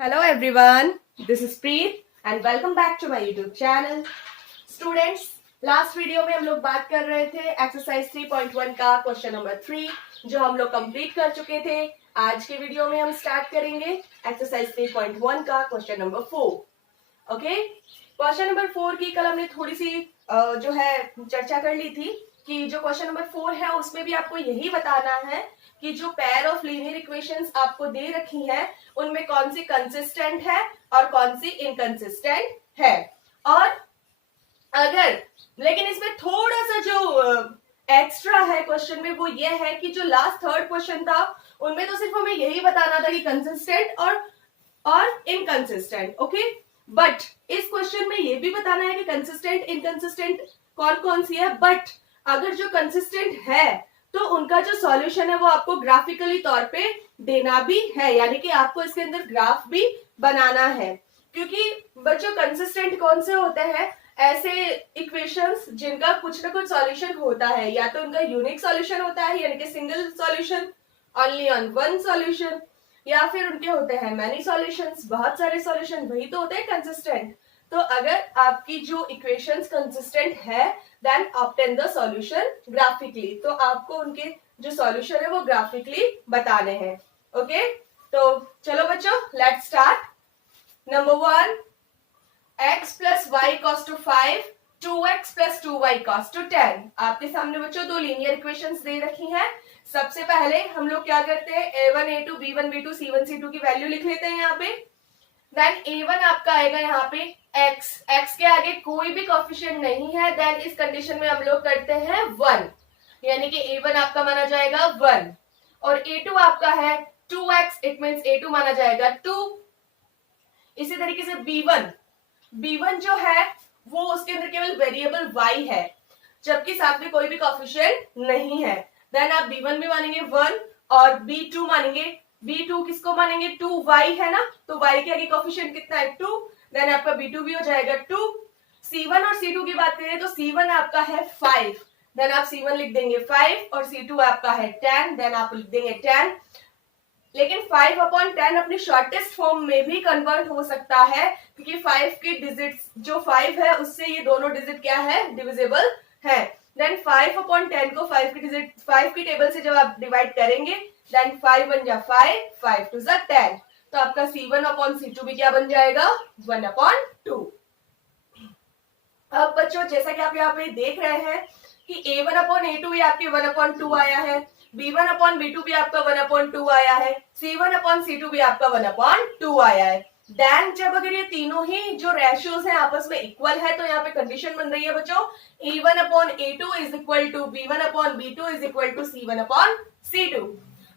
Hello everyone, this is Preet and welcome back to my YouTube channel. Students, last video में हम लोग बात कर रहे थे एक्सरसाइज 3.1 का क्वेश्चन नंबर 3 जो हम लोग कंप्लीट कर चुके थे. आज के वीडियो में हम स्टार्ट करेंगे एक्सरसाइज 3.1 का question number 4. Okay, question number 4 की कल हमने थोड़ी सी जो है चर्चा कर ली थी कि जो क्वेश्चन नंबर 4 है उसमें भी आपको यही बताना है कि जो पेयर ऑफ लीनियर इक्वेशंस आपको दे रखी हैं उनमें कौन सी कंसिस्टेंट है और कौन सी इनकंसिस्टेंट है. और अगर लेकिन इसमें थोड़ा सा जो एक्स्ट्रा है क्वेश्चन में वो ये है कि जो लास्ट थर्ड क्वेश्चन था उनमें तो सिर्फ हमें यही बताना था कि कंसिस्टेंट और इनकंसिस्टेंट. ओके, बट इस क्वेश्चन में ये भी बताना है कि कंसिस्टेंट इनकंसिस्टेंट कौन कौन सी है. बट अगर जो कंसिस्टेंट है तो उनका जो सॉल्यूशन है वो आपको ग्राफिकली तौर पे देना भी है, यानी कि आपको इसके अंदर ग्राफ भी बनाना है. क्योंकि बच्चों कंसिस्टेंट कौन से होते हैं? ऐसे इक्वेशंस जिनका कुछ ना कुछ सॉल्यूशन होता है, या तो उनका यूनिक सॉल्यूशन होता है यानी कि single solution, only on one solution, या फिर उनके होते हैं मैनी सॉल्यूशंस, बहुत सारे सॉल्यूशन, वही तो होते हैं कंसिस्टेंट. तो अगर आपकी जो इक्वेशंस कंसिस्टेंट है then obtain the solution graphically. तो आपको उनके जो सॉल्यूशन है वो ग्राफिकली बताने हैं. ओके, तो चलो बच्चों let's start. Number 1, x plus y equals to 5, 2x plus 2y equals to 10. आपके सामने बच्चों दो लीनियर इक्वेशंस दे रखी हैं. सबसे पहले हम लोग क्या करते हैं, a1 a2 b1 b2 c1 c2 की वैल्यू लिख लेते हैं यहाँ पे. देन a1 आपका आएगा यहाँ पे x के आगे कोई भी कोएफिशिएंट नहीं है. देन इस कंडीशन में हम लोग करते हैं 1, यानी कि a1 आपका माना जाएगा 1. और a2 आपका है 2x, इट मींस a2 माना जाएगा 2. इसी तरीके से b1 जो है वो उसके अंदर केवल वेरिएबल y है, जबकि साथ में कोई भी कोएफिशिएंट नहीं है. देन आप b1 भी मानेंगे 1 और b2 मानेंगे. b2 किसको मानेंगे? 2y है ना, तो y के आगे कोएफिशिएंट कितना है? 2. देन आपका b2 भी हो जाएगा 2. c1 और c2 की बात करें तो c1 आपका है 5. देन आप c1 लिख देंगे 5 और c2 आपका है 10. देन आप लिख देंगे 10. लेकिन 5/10 अपनी शॉर्टेस्ट फॉर्म में भी कन्वर्ट हो सकता है, क्योंकि 5 के डिजिट्स जो 5 है उससे ये दोनों डिजिट क्या है? डिविजिबल है. देन 5/10 को 5 की टेबल से जब आप डिवाइड करेंगे देन 5 बन जा 5, 5 टू 10. तो आपका c1/c2 भी क्या बन जाएगा? 1/2. अब बच्चों जैसा कि आप यहाँ पे देख रहे हैं कि a1/a2 भी आपके 1/2 आया है, b1/b2 भी आपका 1/2 आया है, c1/c2 भी आपका 1/2 आया है. देन जब अगर ये तीनों ही जो रेशियोज हैं आपस में इक्वल है तो यहाँ पे कंडीशन बन रही है बच्चों a1/a2 is equal to b1/b2 is equal to c1/c2.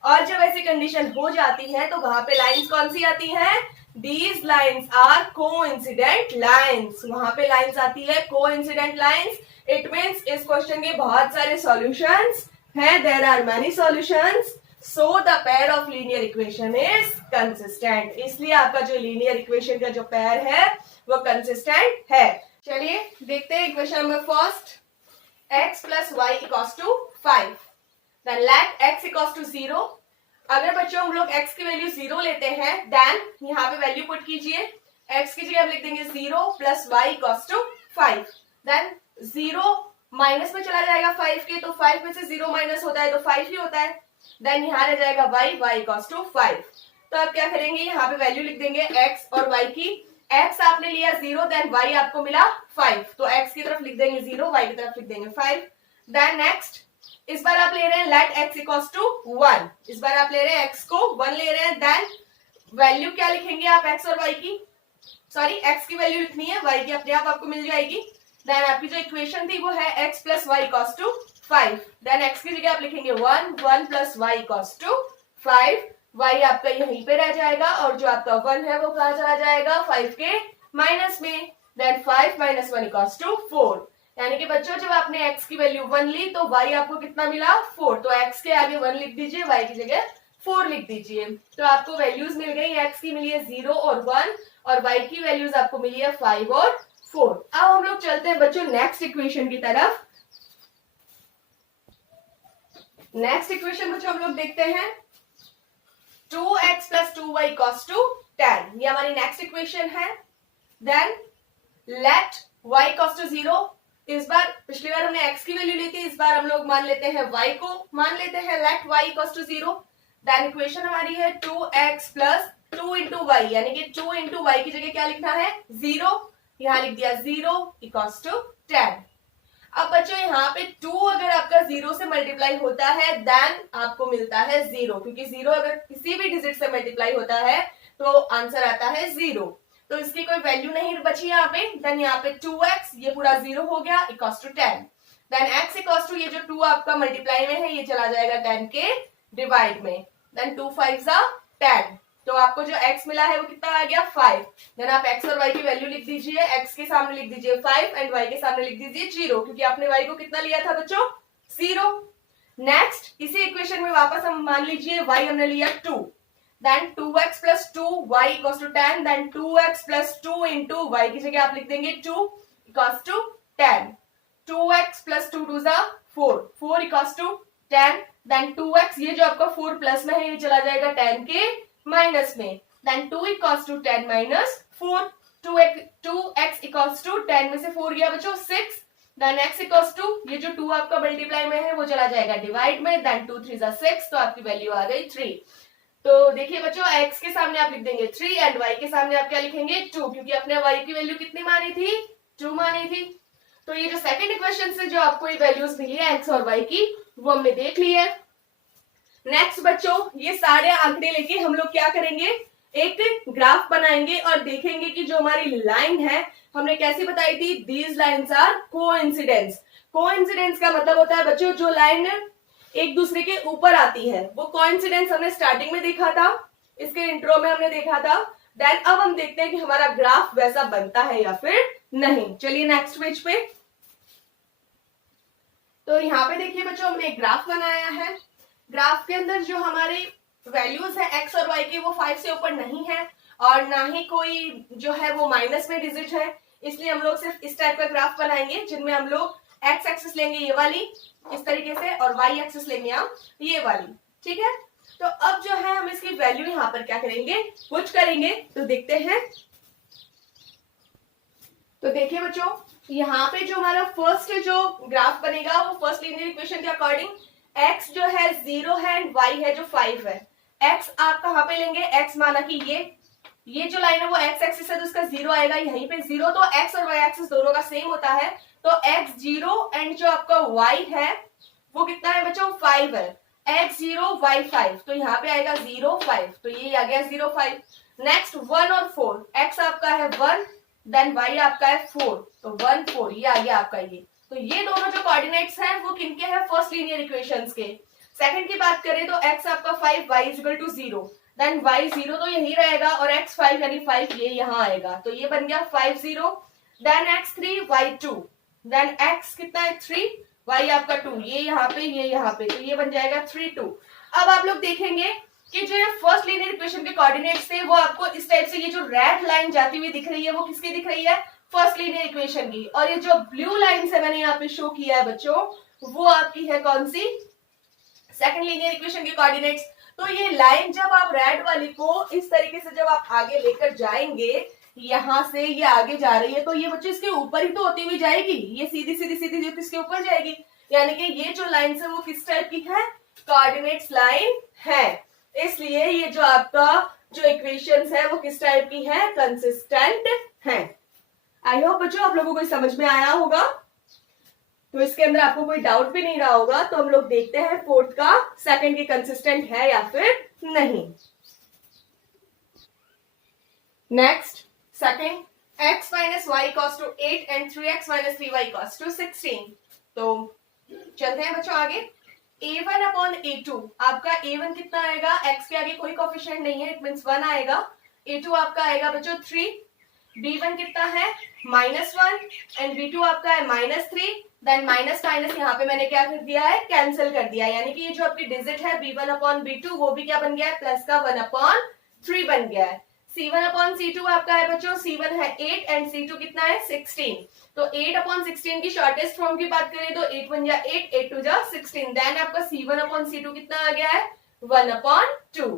और जब ऐसी कंडीशन हो जाती है तो वहां पे लाइंस कौन सी आती हैं? These lines are coincident lines. वहां पे लाइंस आती है coincident lines. It means इस क्वेश्चन के बहुत सारे सॉल्यूशंस हैं. There are many solutions. So the pair of linear equation is consistent. इसलिए आपका जो लीनियर इक्वेशन का जो पेयर है वो कंसिस्टेंट है. चलिए देखते हैं equation number first. x plus y equals to 5. Then let x equals to 0. अगर बच्चों हम लोग x की वैल्यू 0 लेते हैं देन यहाँ पे वैल्यू पुट कीजिए. x की जगह हम लिख देंगे 0 plus y equals to 5. Then 0 minus में चला जाएगा 5 के, तो 5 में से 0 माइनस होता है तो 5 ही होता है. देन यहाँ रह जाएगा y इक्वल्स टू 5. तो आप क्या करेंगे, यहाँ पे वैल्यू लिख देंगे x और y की. x आपने लिया 0, देन y आपको मिला 5, तो x की तरफ लिख देंगे 0, y की तरफ लिख देंगे 5. देन नेक्स्ट इस बार आप ले रहे हैं लेट x इक्वल्स टू 1. इस बार आप ले रहे हैं x को 1 ले रहे हैं. देन वैल्यू क्या लिखेंगे आप x और y की? सॉरी, x की वैल्यू लिखनी है, y की अपने आप आपको मिल जाएगी. देन आपकी जो इक्वेशन थी वो है x plus y equals to 5. Then x की जगह आप लिखेंगे 1 plus y equals to 5. y आपका यहीं पे रह जाएगा और जो आपका 1 है वो कहाँ चला जाएगा? 5 के माइनस में. Then 5 minus 1 equals to 4. यानी कि बच्चों जब आपने x की वैल्यू 1 ली तो y आपको कितना मिला? 4. तो x के आगे 1 लिख दीजिए, y की जगह 4 लिख दीजिए. तो आपको वैल्यूज मिल गई. x की मिली है 0 और 1 और y की वैल्यूज आपको मिली है 5 और 4. अब हम लोग चलते हैं बच्चों नेक्स्ट इक्वेशन की तरफ. नेक्स्ट इक्वेशन बच्चों हम लोग देखते हैं 2x plus 2y equals to 10, ये हमारी नेक्स्ट इक्वेशन है। Then let y equals to 0, इस बार पिछली बार हमने x की वैल्यू ली थी, इस बार हम लोग मान लेते हैं y को, मान लेते हैं let y equals to 0। Then equation हमारी है 2x plus 2 into y, यानी कि 2 into y की जगह क्या लिखना है 0, यहां लिख दिया 0 equals to 10। अब बच्चों यहाँ पे 2 अगर आपका 0 से मल्टीप्लाई होता है देन आपको मिलता है 0, क्योंकि 0 अगर किसी भी डिजिट से मल्टीप्लाई होता है तो आंसर आता है 0, तो इसकी कोई वैल्यू नहीं बची यहाँ पे। देन यहाँ पे 2x, ये पूरा 0 हो गया, equals to 10। Then x equals to ये जो 2 आपका मल्टीप्लाई में है ये चला जाएगा 10 के डिवाइड में। देन 2 5 10, तो आपको जो x मिला है वो कितना आ गया 5। देन आप x और y की वैल्यू लिख दीजिए, x के सामने लिख दीजिए 5 एंड y के सामने लिख दीजिए 0, क्योंकि आपने y को कितना लिया था बच्चों 0। नेक्स्ट इसी इक्वेशन में वापस हम मान लीजिए y हमने लिया 2, then 2x plus 2y equals to 10, then 2x plus 2 into y की जगह आप लिख देंगे 2 equals to 10, 2x plus 2 2 4, 4 equals to 10, then 2x, ये जो आपका 4 प्लस में है ये चला जाएगा 10 के माइनस में। Then 2 equals to 10 minus 4, 2x equals to 10 में से 4 गया बच्चों 6। देन x इक्वल्स टू ये जो 2 आपका मल्टीप्लाई में है वो चला जाएगा डिवाइड में। देन 2 3 6, तो आपकी वैल्यू आ गई 3। तो देखिए बच्चों x के सामने आप लिख देंगे 3 एंड y के सामने आप क्या लिखेंगे 2, क्योंकि अपने y की वैल्यू कितनी मानी थी 2 मानी थी। तो ये जो सेकंड इक्वेशन से जो आपको ये वैल्यूज मिली है x और y की वो हमने देख ली है। नेक्स्ट बच्चों ये सारे आंकड़े लेके हम लोग क्या करेंगे, एक ग्राफ बनाएंगे और देखेंगे कि जो हमारी लाइन है हमने कैसी बताई थी, these lines are coincidence. Coincidence का मतलब होता है बच्चों जो लाइन एक दूसरे के ऊपर आती है, वो कोइंसिडेंस हमने स्टार्टिंग में देखा था, इसके इंट्रो में हमने देखा था। देन अब हम देखते हैं कि हमारा ग्राफ वैसा बनता है या फिर नहीं। चलिए नेक्स्ट पेज पे। तो यहाँ पे देखिए बच्चों हमने एक ग्राफ बनाया है। ग्राफ के अंदर जो हमारे वैल्यूज है x और y की वो 5 से ऊपर नहीं है और ना ही कोई जो है वो माइनस में डिजिट है, इसलिए हम लोग सिर्फ इस टाइप का ग्राफ बनाएंगे जिनमें हम लोग x एक्सिस लेंगे ये वाली इस तरीके से और y एक्सिस लेंगे हम ये वाली, ठीक है। तो अब जो है हम इसकी वैल्यू यहाँ पर क्या करेंगे पुट करेंगे, तो देखते हैं। तो देखिए बच्चों यहाँ पे जो हमारा फर्स्ट जो ग्राफ बनेगा वो फर्स्ट लीनियर इक्वेशन के अकॉर्डिंग x जो है 0 है एंड y है जो 5 है। x आप कहाँ पे लेंगे, x माना कि ये जो लाइन है वो x एक्सिस है तो इसका 0 आएगा यहीं पे 0, तो x और y एक्सिस दोनों का सेम होता है, तो x 0 एंड जो आपका y है वो कितना है बच्चों 5 है, x 0 y 5, तो यहाँ पे आएगा 0 5, तो ये आ गया 0 5। नेक्स्ट 1 और 4, x आपका है 1 देन y आपका है 4, तो 1 4 ये आ गया आपका ये। तो ये दोनों जो कोऑर्डिनेट्स हैं वो किनके हैं फर्स्ट लीनियर इक्वेशंस के। सेकंड की बात करें तो x आपका 5 y is equal to 0, then y 0 तो यही रहेगा और x 5 यानी 5 ये यहाँ आएगा, तो ये बन गया 5 0। Then x 3 y 2, then x कितना है 3 y आपका 2, ये यहाँ पे, तो ये बन जाएगा 3 2। अब आप लोग देखेंगे कि जो ये फर्स्ट लीनियर इक्वेशन के कोऑर्डिनेट्स थे वो आपको इस टाइप से ये जो रेड लाइन जाती हुई दिख रही है वो किसकी दिख रही है फर्स्ट लीनियर इक्वेशन की, और ये जो ब्लू लाइन से मैंने यहाँ पे शो किया है बच्चों वो आपकी है कौन सी सेकंड लीनियर इक्वेशन के कोऑर्डिनेट्स। तो ये लाइन जब आप रेड वाली को इस तरीके से जब आप आगे लेकर जाएंगे, यहां से ये आगे जा रही है तो ये बच्चों इसके ऊपर ही तो होती हुई जाएगी, ये सीधी सीधी सीधी जो इसके ऊपर जाएगी, यानी कि ये जो लाइन है वो किस टाइप की है कोऑर्डिनेट्स लाइन है, इसलिए ये जो आपका जो इक्वेशंस है वो किस टाइप की है कंसिस्टेंट है। आई होप बच्चों आप लोगों को समझ में आया होगा, तो इसके अंदर आपको कोई डाउट भी नहीं रहा होगा। तो हम लोग देखते हैं फोर्थ का सेकंड की कंसिस्टेंट है या फिर नहीं। Next second x minus y equals to 8 and 3x minus 3y equals to 16। तो चलते हैं बच्चों आगे। a1 अपॉन a2, आपका a1 कितना आएगा, x के आगे कोई कोफिशिएंट नहीं है, इट मींस 1 आएगा। a2 आपका आएगा बच्चों 3, b1 कितना है -1 एंड b2 आपका है -3, देन माइनस माइनस यहाँ पे मैंने क्या कर दिया है कैंसिल कर दिया, यानी कि ये जो आपकी डिजिट है b1 अपॉन b2 वो भी क्या बन गया है प्लस का 1 अपॉन 3 बन गया है। c1 अपॉन c2 आपका है बच्चों, c1 है 8 एंड c2 कितना है 16, तो 8 अपॉन 16 की शॉर्टेस्ट फॉर्म की बात करें तो 8 1 जा 8 8 2 जा 16, देन आपका c1 अपॉन c2 कितना आ गया है 1 अपॉन 2।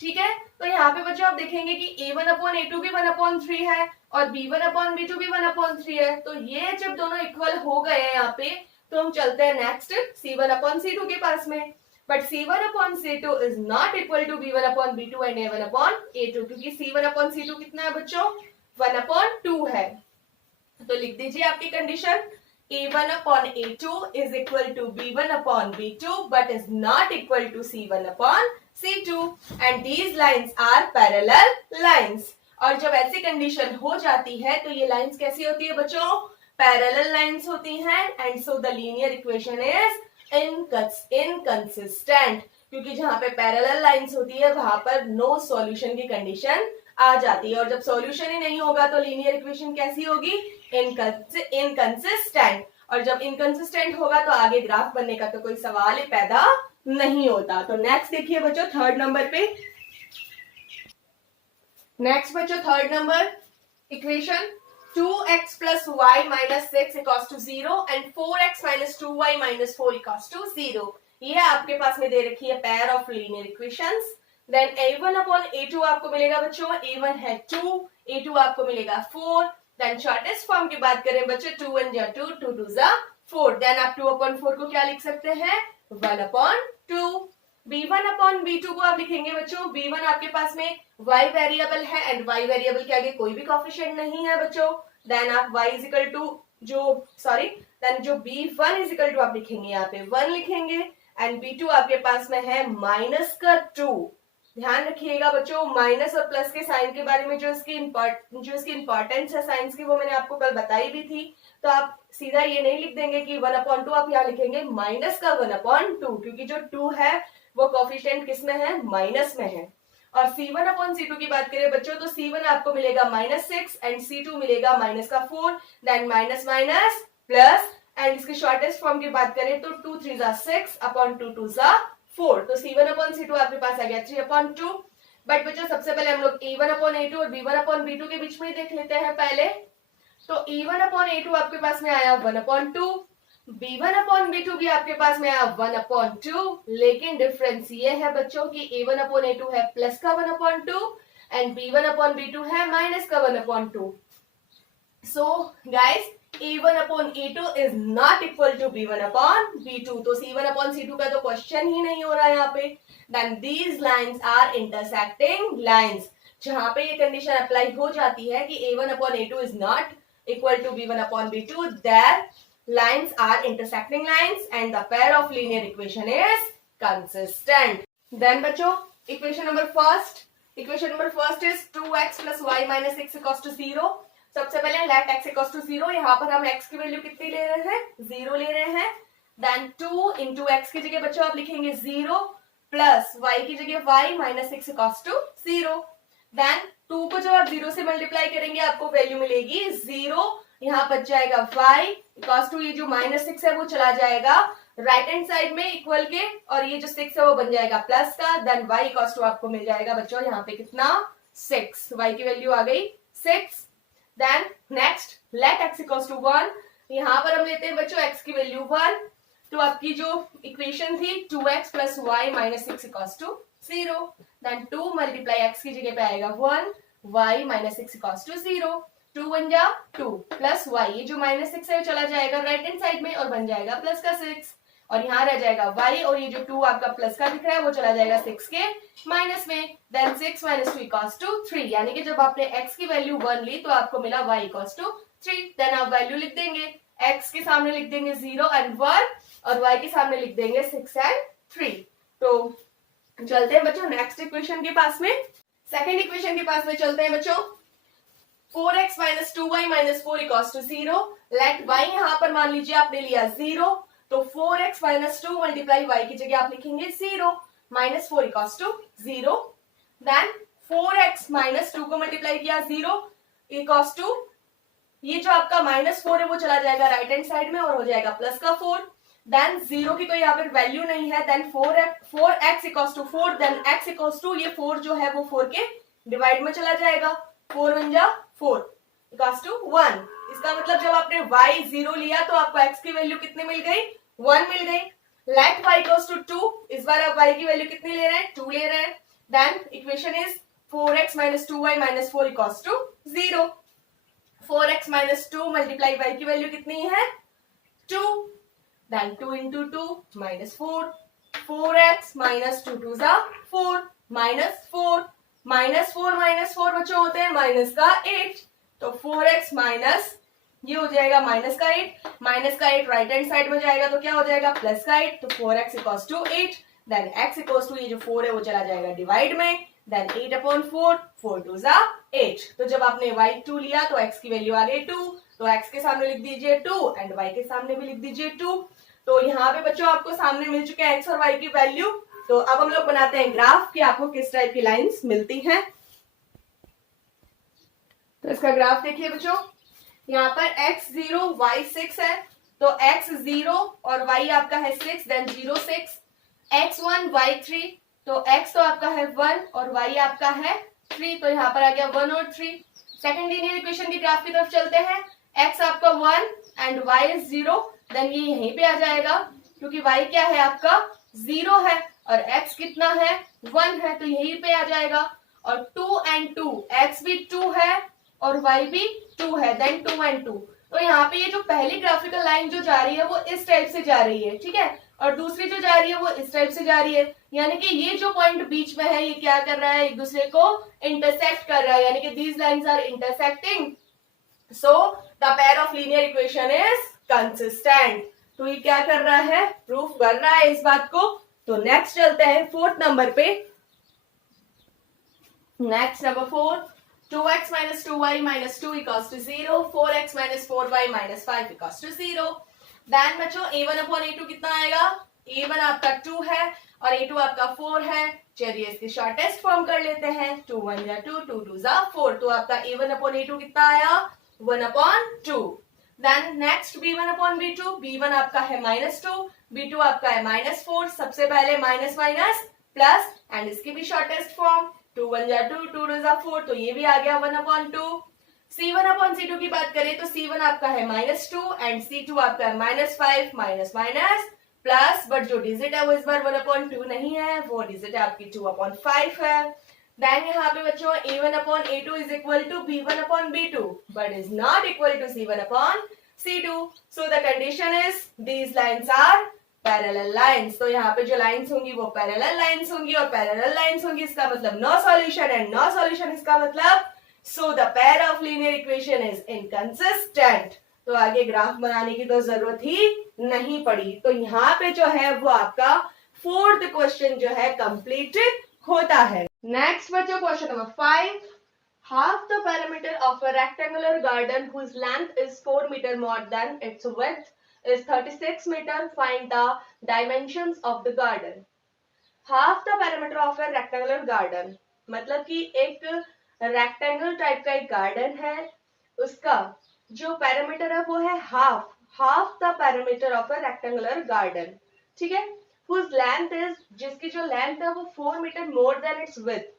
ठीक है, तो यहाँ पे बच्चों आप देखेंगे कि a1/a2 भी 1/3 है और b1/b2 भी 1/3 है। तो ये जब दोनों इक्वल हो गए हैं यहाँ पे, तो हम चलते हैं नेक्स्ट c1/c2 के पास में। But c1/c2 is not equal to b1/b2 and a1/a2, क्योंकि c1/c2 कितना है बच्चों, 1/2 है। तो लिख दीजिए आपकी condition, a1/a2 is equal to b1/b2 but is not equal to c1/c2 and these lines are parallel lines। और जब ऐसी कंडीशन हो जाती है तो ये लाइंस कैसी होती है बच्चों, पैरेलल लाइंस होती हैं, and so the linear equation is inconsistent, क्योंकि जहां पे पैरेलल लाइंस होती है वहां पर नो सॉल्यूशन की कंडीशन आ जाती है, और जब सॉल्यूशन ही नहीं होगा तो लीनियर इक्वेशन कैसी होगी, इनकंसिस्टेंट। और जब इनकंसिस्टेंट होगा तो आगे ग्राफ बनने का तो कोई सवाल ही पैदा नहीं होता। तो नेक्स्ट देखिए बच्चों थर्ड नंबर पे, नेक्स्ट बच्चों third number equation, 2x plus y minus 6 equals to 0 and 4x minus 2y minus 4 equals to 0। ये आपके पास में दे रखी है pair of linear equations. Then a1/a2 आपको मिलेगा बच्चों, a1 है 2, a2 आपको मिलेगा 4। देन शॉर्टेस्ट फॉर्म की बात करें बच्चों, 2 1 जा 2, 2 2 जा 4। देन आप 2/4 को क्या लिख सकते हैं, 1/2। b1/b2 को आप लिखेंगे बच्चों, b1 आपके पास में y वेरिएबल है एंड y वेरिएबल के आगे कोई भी कोएफिशिएंट नहीं है बच्चों। देन आप y is equal to then जो b1 इज इक्वल टू आप लिखेंगे यहाँ पे 1 लिखेंगे, एंड b2 आपके पास में है -2। ध्यान रखिएगा बच्चों, माइनस और प्लस के साइन के बारे में जो इसकी इंपॉर्टेंस है साइंस की, वो मैंने आपको कल बताई भी थी। तो आप सीधा ये नहीं लिख देंगे कि 1/2, आप यहाँ लिखेंगे माइनस का 1/2, क्योंकि जो 2 है वो कोएफिशिएंट किस में है, माइनस में है। और c1/c2 की बात करें बच्चों, तो c1 आपको मिलेगा -6 एंड c2 मिलेगा -4। Then minus minus plus, and इसकी शॉर्टेस्ट फॉर्म की बात करें तो 2 3 जा 6 अपॉन 2 2 जा 4। तो c1/c2 आपके पास आ गया 3/2। बट बच्चों सबसे पहले हम लोग a1/a2 और b1/b2 के बीच में ही देख लेते हैं पहले। तो a1/a2 आपके पास में आया 1/2, b1/b2 भी आपके पास में आया 1/2, लेकिन डिफरेंस ये है बच्चों कि a1/a2 है प्लस का 1/2 एंड b1/b2 है माइनस का 1/2। So guys, a1/a2 is not equal to b1/b2, तो c1/c2 का तो क्वेश्चन ही नहीं हो रहा है यहाँ पे। Then these lines are intersecting lines, जहां पे ये कंडीशन अप्लाई हो जाती है कि a1/a2 is not equal to b1/b2, their lines are intersecting lines and the pair of linear equation is consistent। Then बच्चों equation number first is 2x plus y minus 6 equals to 0। सबसे पहले late x equals to 0, यहाँ पर हम x की value कितनी ले रहे हैं, 0 ले रहे हैं। देन 2 इंटू एक्स की जगह बच्चों आप लिखेंगे 0 प्लस y की जगह y minus 6 equals to 0। Then 2 को जब आप 0 से मल्टीप्लाई करेंगे आपको वैल्यू मिलेगी 0, यहाँ बच जाएगा y इक्वल्स टू, ये जो -6 है वो चला जाएगा राइट हैंड साइड में इक्वल के, और ये जो 6 है वो बन जाएगा प्लस का। देन y इक्वल्स टू आपको मिल जाएगा बच्चों यहाँ पे कितना, 6, y की वैल्यू आ गई 6। Then next let x equals to 1, यहाँ पर हम लेते हैं बच्चों x की वैल्यू 1। तो आपकी जो इक्वेशन थी 2x plus y minus 6 equals to 0। Then 2 multiply x की जगह पे आएगा 1, y minus 6 equals to 0। 2 1 जा 2 प्लस y, ये जो -6 है वो चला जाएगा राइट हैंड साइड में और बन जाएगा प्लस का 6, और यहाँ रह जाएगा y, और ये जो 2 आपका प्लस का दिख रहा है वो चला जाएगा 6 के माइनस में। देन 6 minus 2 equals to 3, यानी कि जब आपने x की वैल्यू 1 ली तो आपको मिला y equals to 3। देन आप वैल्यू लिख देंगे, x के सामने लिख देंगे 0 and 1, और y के सामने लिख देंगे 6 and 3। तो चलते हैं बच्चों नेक्स्ट इक्वेशन के पास में, सेकेंड इक्वेशन के पास में चलते हैं बच्चों। 4x minus 2y minus 4 equals to 0। Late y यहाँ पर मान लीजिए आपने लिया 0, तो 4x minus 2 मल्टीप्लाई y की जगह आप लिखेंगे 0, minus 4 equals to 0। Then 4x minus 2 को मल्टीप्लाई किया 0 equals to, ये जो आपका -4 है वो चला जाएगा राइट हैंड साइड में और हो जाएगा प्लस का 4। देन 0 की कोई यहाँ पर वैल्यू नहीं है। देन 4x equals to 4, देन x equals to, ये 4 जो है वो 4 के डिवाइड में चला जाएगा, 4 1 जा 4 equals to 1। इसका मतलब जब आपने y 0 लिया तो आपको x की वैल्यू कितनी मिल गई, 1 मिल गई। लेट y equals to 2, इस बार आप y की वैल्यू कितनी ले रहे हैं, 2 ले रहे हैं। Then equation is 4x minus 2y minus 4 equals to 0. 4x minus 2 multiply y की वैल्यू कितनी है 2. Then 2 into 2 minus 4. 4x minus 2 2 जा 4 minus 4 minus 4 minus 4 बच्चों होते हैं माइनस का 8. तो 4x माइनस ये हो जाएगा माइनस का 8. माइनस का 8 राइट हैंड साइड में जाएगा तो क्या हो जाएगा प्लस का 8. तो 4x equals to 8. Then x equals to ये जो 4 है वो चला जाएगा डिवाइड में. Then 8 upon 4. 4 2 जा 8. तो जब आपने y2 लिया तो x की वैल्यू आ गई 2. तो x के सामने लिख दीजिए 2 एंड y के सामने भी लिख दीजिए 2. तो यहाँ पे बच्चों आपको सामने मिल चुके हैं x और y की वैल्यू. तो अब हम लोग बनाते हैं ग्राफ कि आपको किस टाइप की लाइंस मिलती हैं. तो इसका ग्राफ देखिए बच्चों, यहाँ पर x0 y6 है. तो x0 और y आपका है 6. देन 0 6. x1 y3. तो x तो आपका है 1 और y आपका है 3. तो यहाँ पर आ गया 1 और 3. सेकंड लीनियर इक्वेशन की ग्राफ की तरफ चलते हैं. x आपका 1 एंड y इज 0. देन ये यहीं पे आ जाएगा क्योंकि y क्या है आपका 0 है और x कितना है 1 है. तो यहीं पे आ जाएगा. और 2 एंड 2. x भी 2 है और y भी 2 है. Then 2 and 2. तो यहाँ पे ये जो पहली ग्राफिकल लाइन जो जा रही है वो इस टाइप से जा रही है, ठीक है. और दूसरी जो जा रही है वो इस टाइप से जा रही है. यानी कि ये जो पॉइंट बीच में है ये क्या कर रहा है एक दूसरे को इंटरसेक्ट कर रहा है. यानी कि these lines are intersecting. So the pair of linear equation is consistent. तो ये क्या कर रहा है प्रूफ कर रहा है इस बात को. तो नेक्स्ट चलते हैं फोर्थ नंबर पे. Next number 4. 2x minus 2y minus 2 equals to 0. 4x minus 4y minus 5 equals to 0. Then बच्चों a1 upon a2 कितना आएगा. a1 आपका 2 है और a2 आपका 4 है. चलिए इसकी शॉर्टेस्ट फॉर्म कर लेते हैं. 2 1 जा 2 2 2 जा 4. तो आपका a1 upon a2 कितना आया 1 upon 2. Then next b1 upon b2. b1 आपका है -2. b2 आपका है -4. सबसे पहले माइनस माइनस प्लस एंड इसकी भी शॉर्टेस्ट फॉर्म 2 1 जा 2 2 2 जा 4. तो ये भी आ गया 1 upon 2. c1 upon c2 की बात करें तो c1 आपका है -2 एंड c2 आपका है -5 माइनस माइनस प्लस. बट जो डिजिट है वो इस बार 1 upon 2 नहीं है, वो डिजिट है आपकी 2 upon 5 है. देन यहाँ पे बच्चों a1 upon a2 is equal to b1 upon b2 but is not equal to c1 upon c2. So the condition is these lines are parallel lines. तो यहाँ पे जो लाइंस होंगी वो पैरेलल लाइंस होंगी और पैरेलल लाइंस होंगी इसका मतलब no solution and no solution इसका मतलब so the pair of linear equation is inconsistent. तो आगे ग्राफ बनाने की तो जरूरत ही नहीं पड़ी. तो यहाँ पे जो है वो आपका फोर्थ क्वेश्चन जो है कंप्लीट होता है. नेक्स्ट बच्चों question number 5. Half the perimeter of a rectangular garden whose length is 4 meter more than its width is 36 meter. Find the dimensions of the garden. Half the perimeter of a rectangular garden मतलब कि एक rectangle type का एक garden है, उसका जो parameter है वो है half the parameter of a rectangular garden, ठीक है. whose length is जिसकी जो लेंथ है वो 4 metre more than its width.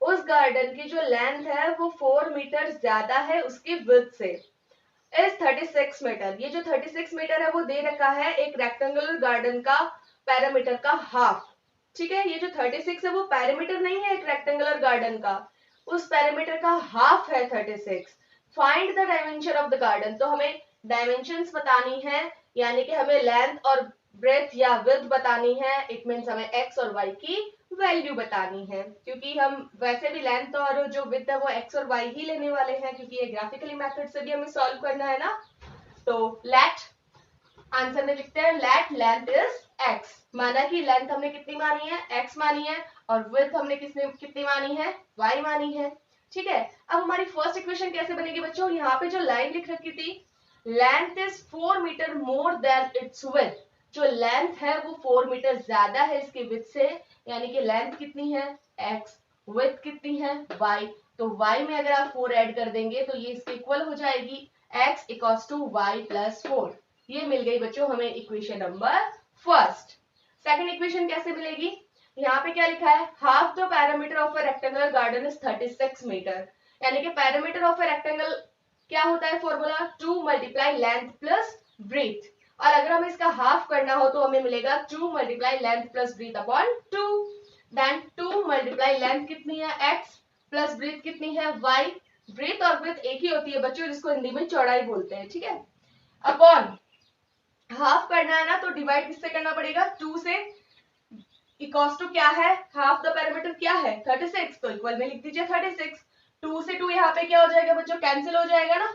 उस गार्डन की जो लेंथ है वो 4 मीटर ज्यादा है उसकी विड्थ से. Is 36 metre. ये जो 36 मीटर है वो दे रखा है एक रेक्टेंगुलर गार्डन का पैरामीटर का हाफ, ठीक है. ये जो 36 है वो पैरामीटर नहीं है एक रेक्टेंगुलर गार्डन का, उस पैरामीटर का हाफ है 36. Find the dimension of the garden. तो हमें डायमेंशंस बतानी है यानी कि हमें लेंथ और ब्रेथ या विड्थ बतानी है. इट मींस हमें x और y की वैल्यू बतानी है क्योंकि हम वैसे भी लेंथ और जो विड्थ है वो x और y ही लेने वाले हैं क्योंकि ये ग्राफिकली मेथड से भी हमें सॉल्व करना है ना. तो लेट आंसर में लिखते हैं लेट लेंथ इज x. माना कि लेंथ हमने कितनी मानी है x मानी है और विड्थ हमने कितनी मानी है y मानी है, ठीक है. अब हमारी फर्स्ट इक्वेशन कैसे बनेगी बच्चों. यहाँ पे जो लाइन लिख रखी थी length is 4 metre more than its width. जो लेंथ है वो 4 मीटर ज्यादा है इसकी विड्थ से, यानी कि लेंथ कितनी है x, विड्थ कितनी है y. तो y में अगर आप 4 ऐड कर देंगे तो ये इसके इक्वल हो जाएगी x equals to y plus 4. ये मिल गई बच्चों हमें equation number first. Second equation कैसे मिलेगी. यहाँ पे क्या लिखा है half the parameter of a rectangular garden is 36 metre. यानी कि पैरामीटर ऑफ अ रेक्टेंगल क्या होता है formula 2 multiply length plus breadth. और अगर हमें इसका हाफ करना हो तो हमें मिलेगा 2 multiply length plus breadth upon 2. Then 2 multiply length कितनी है x प्लस ब्रेथ कितनी है y। ब्रेथ और ब्रेथ एक ही होती है बच्चों, जिसको हिंदी में चौड़ाई बोलते हैं, ठीक है। अपॉन हाफ करना है ना, तो डिवाइड किससे करना पड़ेगा, 2 से। इक्वल्स टू क्या है, हाफ द पैरामीटर क्या है 36, तो इक्वल में लिख दीजिए 36। 2 से 2 यहाँ पे क्या हो जाएगा बच्चों, कैंसिल हो जाएगा ना।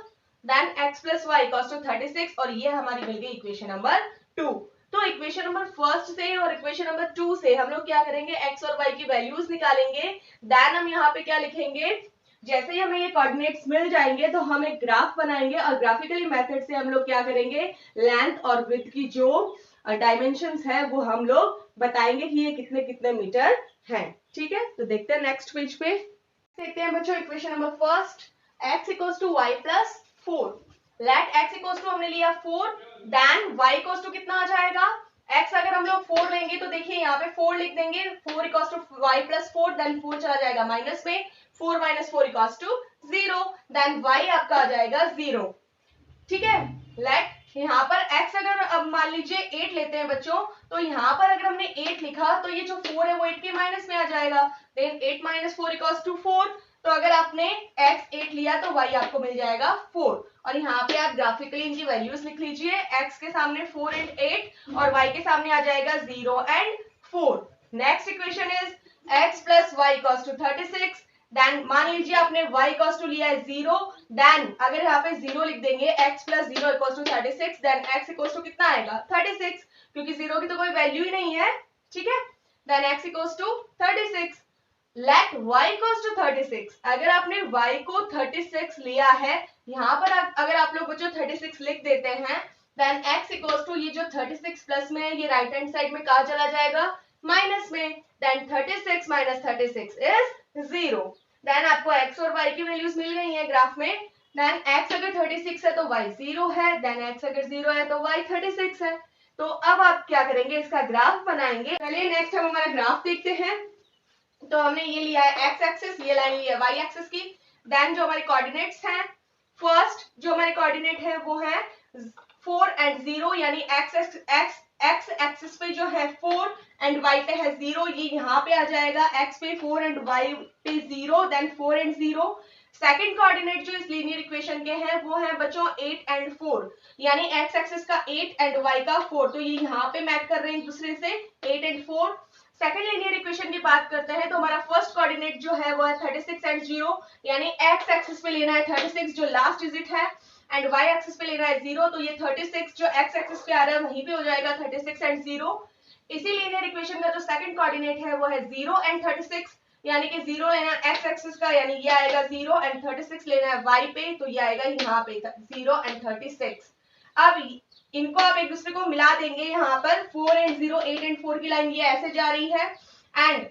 Then x plus y equals to 36, और ये हमारी मिल गई इक्वेशन नंबर 2। तो इक्वेशन नंबर फर्स्ट से और इक्वेशन नंबर 2 से हम लोग क्या करेंगे, x और y की वैल्यूज निकालेंगे। देन हम यहाँ पे क्या लिखेंगे, जैसे ही हमें ये कोऑर्डिनेट्स मिल जाएंगे तो हम एक ग्राफ बनाएंगे, और ग्राफिकली मेथड से हम लोग क्या करेंगे, लेंथ और विड्थ की जो डायमेंशंस है वो हम लोग बताएंगे कि ये कितने कितने मीटर हैं, ठीक है। तो देखते हैं नेक्स्ट पेज पे, देखते हैं बच्चों equation number first, x equals to y plus 4। Let x equals to हमने लिया 4, देन y इक्वल्स टू कितना आ जाएगा, x अगर हम लोग 4 लेंगे तो देखिए यहाँ पे 4 लिख देंगे, 4 equals to y plus 4, then 4 चला जाएगा माइनस में, 4 minus 4 equals to 0, then y आपका आ जाएगा 0, ठीक है। लेट यहाँ पर x अगर अब मान लीजिए 8 लेते हैं बच्चों, तो यहाँ पर अगर हमने 8 लिखा तो ये जो 4 है वो 8 के माइनस में आ जाएगा, देन 8 माइनस 4 इक्वल्स टू 4। तो अगर आपने x 8 लिया तो y आपको मिल जाएगा 4, और यहाँ पे आप ग्राफिकली इनकी वैल्यूज लिख लीजिए, x के सामने 4 एंड 8 और y के सामने आ जाएगा 0 and 4। Next equation is x plus y equals to 36, then मान लीजिए आपने y इक्वल्स टू लिया है 0, देन अगर यहाँ पे 0 लिख देंगे, x plus 0 equals to 36, then x equals to कितना आएगा 36, क्योंकि 0 की तो कोई वैल्यू ही नहीं है, ठीक है। Then x equals to 36, let y equals to 36। अगर आपने y को 36 लिया है, यहाँ पर अगर आप लोग बच्चों 36 लिख देते हैं, देन x इक्वल्स टू ये जो 36 प्लस में है ये राइट हैंड साइड में कहा चला जाएगा, माइनस में, देन 36 माइनस 36 इज 0। देन आपको x और y की वैल्यूज मिल गई हैं ग्राफ में, देन x अगर 36 है तो y 0 है, देन x अगर 0 है तो y 36 है। तो अब आप क्या करेंगे, इसका ग्राफ बनाएंगे। चलिए नेक्स्ट हम हमारा ग्राफ देखते हैं। तो हमने ये लिया है x एक्सिस, ये लाइन लिया है y एक्सिस की, देन जो हमारे कोऑर्डिनेट्स हैं, फर्स्ट जो हमारे कोऑर्डिनेट है वो है 4 एंड 0, यानी x एक्सिस पे जो है 4 एंड y पे है 0, ये यहाँ पे आ जाएगा, x पे 4 एंड y पे 0, देन 4 एंड 0। सेकंड कोऑर्डिनेट जो इस लीनियर इक्वेशन के हैं वो है बच्चों 8 एंड 4, यानी x एक्सिस का 8 एंड y का 4, तो ये यहाँ पे मैच कर रहे हैं एक दूसरे से 8 एंड 4। सेकंड लीनियर इक्वेशन की बात करते हैं तो हमारा फर्स्ट कोऑर्डिनेट जो है वो है 36 एंड 0, यानी x एक्सिस पे लेना है 36 जो लास्ट डिजिट है, एंड y एक्सिस पे लेना है 0, तो ये 36 जो x एक्सिस पे आ रहा है वहीं पे हो जाएगा 36 एंड 0। इसी लीनियर इक्वेशन का जो सेकंड कोऑर्डिनेट है वो है 0 एंड 36, यानी कि 0 लेना है x एक्सिस का, यानी ये आएगा 0 एंड 36 लेना है y पे, तो ये आएगा यहाँ पे 0 एंड 36। अब इनको आप एक दूसरे को मिला देंगे, यहाँ पर 4 एंड 0, 8 एंड 4 की लाइन ये ऐसे जा रही है, एंड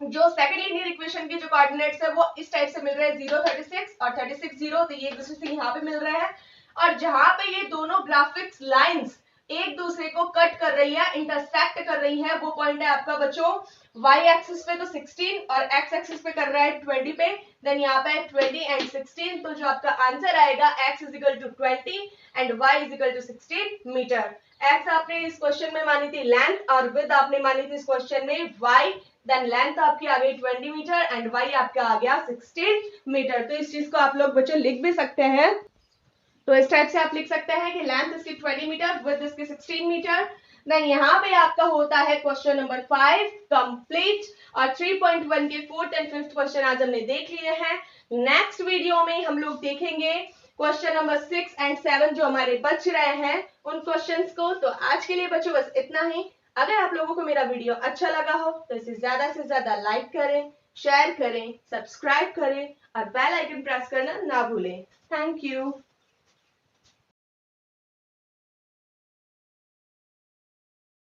जो सेकंड लीनियर इक्वेशन के जो कोऑर्डिनेट्स है वो इस टाइप से मिल रहे हैं 0 36 और 36 0, तो ये एक दूसरे से यहाँ पे मिल रहे हैं, और जहां पे ये दोनों ग्राफिक्स लाइंस एक दूसरे को कट कर रही है, इंटरसेक्ट कर रही है, वो पॉइंट है आपका बच्चों y एक्सिस पे तो 16 और x एक्सिस पे कर रहा है 20 पे, देन यहाँ पे 20 एंड 16, तो जो आपका आंसर आएगा x is equal to 20 and y is equal to 16 metre. x आपने इस क्वेश्चन में मानी थी लेंथ, और विड्थ आपने मानी थी इस क्वेश्चन में y, देन लेंथ आपकी आ गई 20 मीटर एंड y आपका आ गया 16 मीटर। तो इस चीज को आप लोग बच्चों लिख भी सकते हैं, तो इस टाइप से आप लिख सकते हैं कि लेंथ इसकी 20 मीटर, विड्थ इसकी 16 मीटर। देन यहाँ पे आपका होता है क्वेश्चन नंबर 5 कंप्लीट, और 3.1 के फोर्थ एंड फिफ्थ क्वेश्चन आज हमने देख लिए हैं। नेक्स्ट वीडियो में हम लोग देखेंगे क्वेश्चन नंबर 6 एंड 7 जो हमारे बच रहे हैं उन क्वेश्चंस को। तो आज के लिए बच्चों बस इतना ही। अगर आप लोगों को मेरा वीडियो अच्छा लगा हो तो इसे ज्यादा से ज्यादा लाइक करें, शेयर करें, सब्सक्राइब करें और बेल आइकन प्रेस करना ना भूलें। Thank you.